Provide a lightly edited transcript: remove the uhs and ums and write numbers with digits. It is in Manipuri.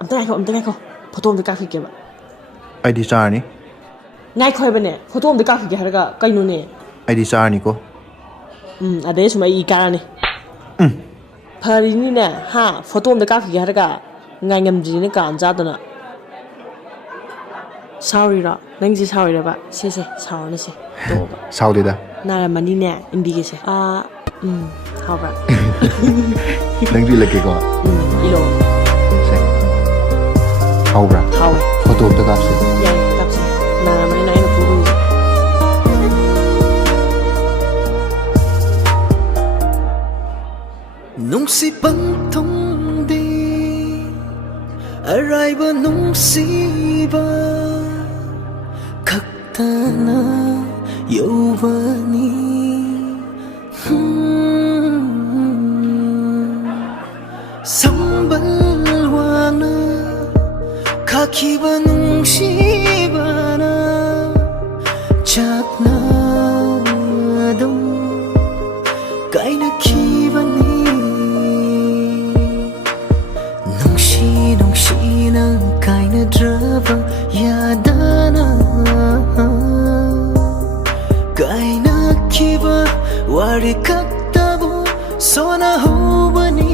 amta ngay ko photo amta kaki ke ba ID star ni ngai khoi bane photo amta kaki ke haraga kainu ne ID star ni ko ade suma I ka ne phari ni na ha photo amta kaki ke haraga ngai ngam ji ne kan ja dana sorry ra nang ji sorry ra ba se sorry ne se to ba saude da na ra mani ne indi ke se how ba nang di lagi ko ilo how bra how photo amta kap se ya kap se na ra mani na ina photo nungsi pang thong de arriba nungsi ba khaktana yovani sambal wana khakhiba nungsi bana chakna dum kaina khibani nung kaina draba yadana kaina khiba wari kaktabu sona hobani